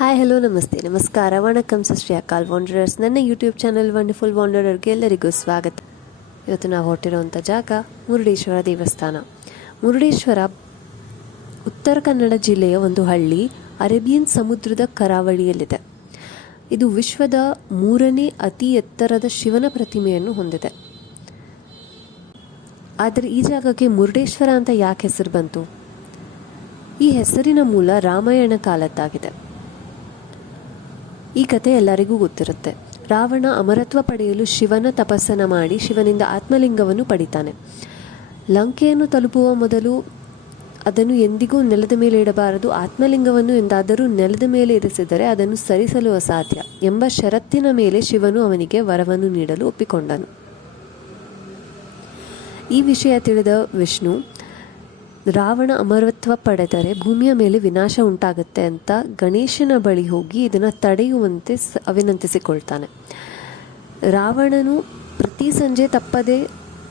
Hi hello ನಮಸ್ತೆ ನಮಸ್ಕಾರ ವಣಕಂ ಸತ್ ಶ್ರೀ ಅಕಾಲ್ ವಾಂಡರರ್ಸ್. ನನ್ನ ಯೂಟ್ಯೂಬ್ ಚಾನಲ್ ವಂಡರ್ಫುಲ್ ವಾಂಡರರ್ಗೆ ಎಲ್ಲರಿಗೂ ಸ್ವಾಗತ. ಇವತ್ತು ನಾವು ಹೊರಟಿರುವಂಥ ಜಾಗ ಮುರುಡೇಶ್ವರ ದೇವಸ್ಥಾನ. ಮುರುಡೇಶ್ವರ ಉತ್ತರ ಕನ್ನಡ ಜಿಲ್ಲೆಯ ಒಂದು ಹಳ್ಳಿ, ಅರೇಬಿಯನ್ ಸಮುದ್ರದ ಕರಾವಳಿಯಲ್ಲಿದೆ. ಇದು ವಿಶ್ವದ 3ನೇ ಅತಿ ಎತ್ತರದ ಶಿವನ ಪ್ರತಿಮೆಯನ್ನು ಹೊಂದಿದೆ. ಆದರೆ ಈ ಜಾಗಕ್ಕೆ ಮುರುಡೇಶ್ವರ ಅಂತ ಯಾಕೆ ಹೆಸರು ಬಂತು? ಈ ಹೆಸರಿನ ಮೂಲ ರಾಮಾಯಣ ಕಾಲದ್ದಾಗಿದೆ. ಈ ಕಥೆ ಎಲ್ಲರಿಗೂ ಗೊತ್ತಿರುತ್ತೆ. ರಾವಣ ಅಮರತ್ವ ಪಡೆಯಲು ಶಿವನ ತಪಸ್ಸನ್ನು ಮಾಡಿ ಶಿವನಿಂದ ಆತ್ಮಲಿಂಗವನ್ನು ಪಡಿತಾನೆ. ಲಂಕೆಯನ್ನು ತಲುಪುವ ಮೊದಲು ಅದನ್ನು ಎಂದಿಗೂ ನೆಲದ ಮೇಲೆ ಇಡಬಾರದು, ಆತ್ಮಲಿಂಗವನ್ನು ಎಂದಾದರೂ ನೆಲದ ಮೇಲೆ ಇರಿಸಿದರೆ ಅದನ್ನು ಸರಿಸಲು ಅಸಾಧ್ಯ ಎಂಬ ಷರತ್ತಿನ ಮೇಲೆ ಶಿವನು ಅವನಿಗೆ ವರವನ್ನು ನೀಡಲು ಒಪ್ಪಿಕೊಂಡನು. ಈ ವಿಷಯ ತಿಳಿದ ವಿಷ್ಣು, ರಾವಣ ಅಮರತ್ವ ಪಡೆದರೆ ಭೂಮಿಯ ಮೇಲೆ ವಿನಾಶ ಉಂಟಾಗುತ್ತೆ ಅಂತ ಗಣೇಶನ ಬಳಿ ಹೋಗಿ ಇದನ್ನು ತಡೆಯುವಂತೆ ವಿನಂತಿಸಿಕೊಳ್ತಾನೆ. ರಾವಣನು ಪ್ರತಿ ಸಂಜೆ ತಪ್ಪದೆ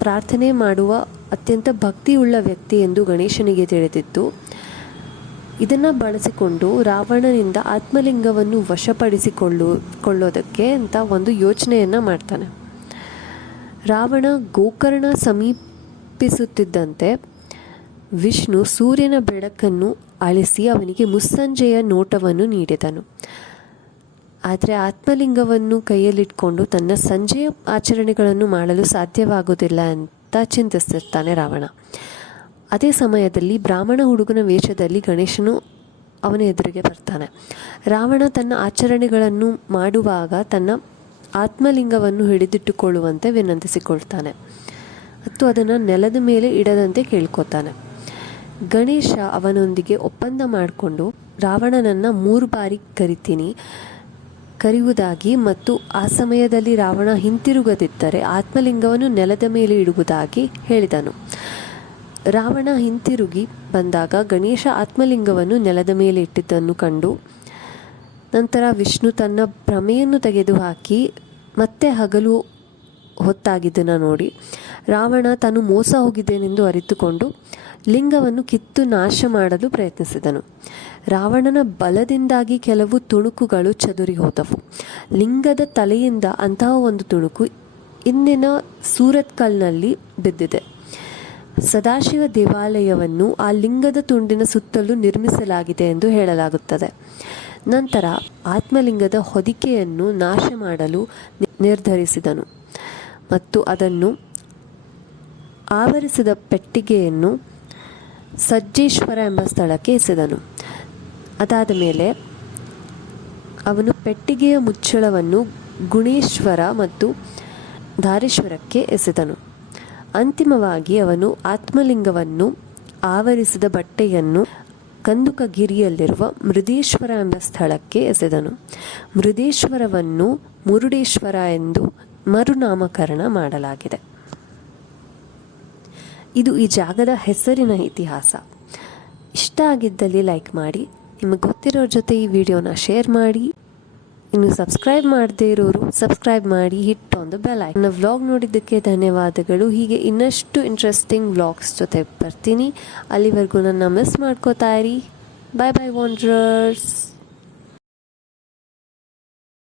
ಪ್ರಾರ್ಥನೆ ಮಾಡುವ ಅತ್ಯಂತ ಭಕ್ತಿಯುಳ್ಳ ವ್ಯಕ್ತಿ ಎಂದು ಗಣೇಶನಿಗೆ ತಿಳಿದಿದ್ದು, ಇದನ್ನು ಬಳಸಿಕೊಂಡು ರಾವಣನಿಂದ ಆತ್ಮಲಿಂಗವನ್ನು ವಶಪಡಿಸಿಕೊಳ್ಳೋದಕ್ಕೆ ಅಂತ ಒಂದು ಯೋಚನೆಯನ್ನು ಮಾಡ್ತಾನೆ. ರಾವಣ ಗೋಕರ್ಣ ಸಮೀಪಿಸುತ್ತಿದ್ದಂತೆ ವಿಷ್ಣು ಸೂರ್ಯನ ಬೆಳಕನ್ನು ಅಳಿಸಿ ಅವನಿಗೆ ಮುಸ್ಸಂಜೆಯ ನೋಟವನ್ನು ನೀಡಿದನು. ಆದರೆ ಆತ್ಮಲಿಂಗವನ್ನು ಕೈಯಲ್ಲಿಟ್ಕೊಂಡು ತನ್ನ ಸಂಜೆಯ ಆಚರಣೆಗಳನ್ನು ಮಾಡಲು ಸಾಧ್ಯವಾಗುವುದಿಲ್ಲ ಅಂತ ಚಿಂತಿಸ್ತಿರ್ತಾನೆ ರಾವಣ. ಅದೇ ಸಮಯದಲ್ಲಿ ಬ್ರಾಹ್ಮಣ ಹುಡುಗನ ವೇಷದಲ್ಲಿ ಗಣೇಶನು ಅವನ ಎದುರಿಗೆ ಬರ್ತಾನೆ. ರಾವಣ ತನ್ನ ಆಚರಣೆಗಳನ್ನು ಮಾಡುವಾಗ ತನ್ನ ಆತ್ಮಲಿಂಗವನ್ನು ಹಿಡಿದಿಟ್ಟುಕೊಳ್ಳುವಂತೆ ವಿನಂತಿಸಿಕೊಳ್ತಾನೆ ಮತ್ತು ಅದನ್ನು ನೆಲದ ಮೇಲೆ ಇಡದಂತೆ ಕೇಳ್ಕೊತಾನೆ. ಗಣೇಶ ಅವನೊಂದಿಗೆ ಒಪ್ಪಂದ ಮಾಡಿಕೊಂಡು ರಾವಣನನ್ನು 3 ಬಾರಿ ಕರೆಯುವುದಾಗಿ ಮತ್ತು ಆ ಸಮಯದಲ್ಲಿ ರಾವಣ ಹಿಂತಿರುಗದಿದ್ದರೆ ಆತ್ಮಲಿಂಗವನ್ನು ನೆಲದ ಮೇಲೆ ಇಡುವುದಾಗಿ ಹೇಳಿದನು. ರಾವಣ ಹಿಂತಿರುಗಿ ಬಂದಾಗ ಗಣೇಶ ಆತ್ಮಲಿಂಗವನ್ನು ನೆಲದ ಮೇಲೆ ಇಟ್ಟಿದ್ದನ್ನು ಕಂಡು ನಂತರ ವಿಷ್ಣು ತನ್ನ ಭ್ರಮೆಯನ್ನು ತೆಗೆದುಹಾಕಿ ಮತ್ತೆ ಹಗಲು ಹೊತ್ತಾಗಿದ್ದನ್ನು ನೋಡಿ ರಾವಣ ತಾನು ಮೋಸ ಹೋಗಿದ್ದೇನೆಂದು ಅರಿತುಕೊಂಡು ಲಿಂಗವನ್ನು ಕಿತ್ತು ನಾಶ ಮಾಡಲು ಪ್ರಯತ್ನಿಸಿದನು. ರಾವಣನ ಬಲದಿಂದಾಗಿ ಕೆಲವು ತುಣುಕುಗಳು ಚದುರಿ ಹೋದವು. ಲಿಂಗದ ತಲೆಯಿಂದ ಅಂತಹ ಒಂದು ತುಣುಕು ಇಂದಿನ ಸೂರತ್ಕಲ್ನಲ್ಲಿ ಬಿದ್ದಿದೆ. ಸದಾಶಿವ ದೇವಾಲಯವನ್ನು ಆ ಲಿಂಗದ ತುಂಡಿನ ಸುತ್ತಲೂ ನಿರ್ಮಿಸಲಾಗಿದೆ ಎಂದು ಹೇಳಲಾಗುತ್ತದೆ. ನಂತರ ಆತ್ಮಲಿಂಗದ ಹೊದಿಕೆಯನ್ನು ನಾಶ ಮಾಡಲು ನಿರ್ಧರಿಸಿದನು ಮತ್ತು ಅದನ್ನು ಆವರಿಸಿದ ಪೆಟ್ಟಿಗೆಯನ್ನು ಸಜ್ಜೇಶ್ವರ ಎಂಬ ಸ್ಥಳಕ್ಕೆ ಎಸೆದನು. ಅದಾದ ಮೇಲೆ ಅವನು ಪೆಟ್ಟಿಗೆಯ ಮುಚ್ಚಳವನ್ನು ಗುಣೇಶ್ವರ ಮತ್ತು ಧಾರೇಶ್ವರಕ್ಕೆ ಎಸೆದನು. ಅಂತಿಮವಾಗಿ ಅವನು ಆತ್ಮಲಿಂಗವನ್ನು ಆವರಿಸಿದ ಬಟ್ಟೆಯನ್ನು ಕಂದುಕಗಿರಿಯಲ್ಲಿರುವ ಮೃದೇಶ್ವರ ಎಂಬ ಸ್ಥಳಕ್ಕೆ ಎಸೆದನು. ಮೃದೇಶ್ವರವನ್ನು ಮುರುಡೇಶ್ವರ ಎಂದು ಮರುನಾಮಕರಣ ಮಾಡಲಾಗಿದೆ. ಇದು ಈ ಜಾಗದ ಹೆಸರಿನ ಇತಿಹಾಸ. ಇಷ್ಟ ಆಗಿದ್ದಲ್ಲಿ ಲೈಕ್ ಮಾಡಿ, ನಿಮಗೆ ಗೊತ್ತಿರೋರ ಜೊತೆ ಈ ವಿಡಿಯೋನ ಶೇರ್ ಮಾಡಿ. ಇನ್ನು ಸಬ್ಸ್ಕ್ರೈಬ್ ಮಾಡದೇ ಇರೋರು ಸಬ್ಸ್ಕ್ರೈಬ್ ಮಾಡಿ, hit on the bell icon. ನನ್ನ ವ್ಲಾಗ್ ನೋಡಿದ್ದಕ್ಕೆ ಧನ್ಯವಾದಗಳು. ಹೀಗೆ ಇನ್ನಷ್ಟು ಇಂಟ್ರೆಸ್ಟಿಂಗ್ ವ್ಲಾಗ್ಸ್ ಜೊತೆ ಬರ್ತೀನಿ. ಅಲ್ಲಿವರೆಗೂ ನನ್ನ ಮಿಸ್ ಮಾಡ್ಕೋತಾ ಇರಿ. ಬಾಯ್ ಬಾಯ್ ವಾಂಡರರ್ಸ್.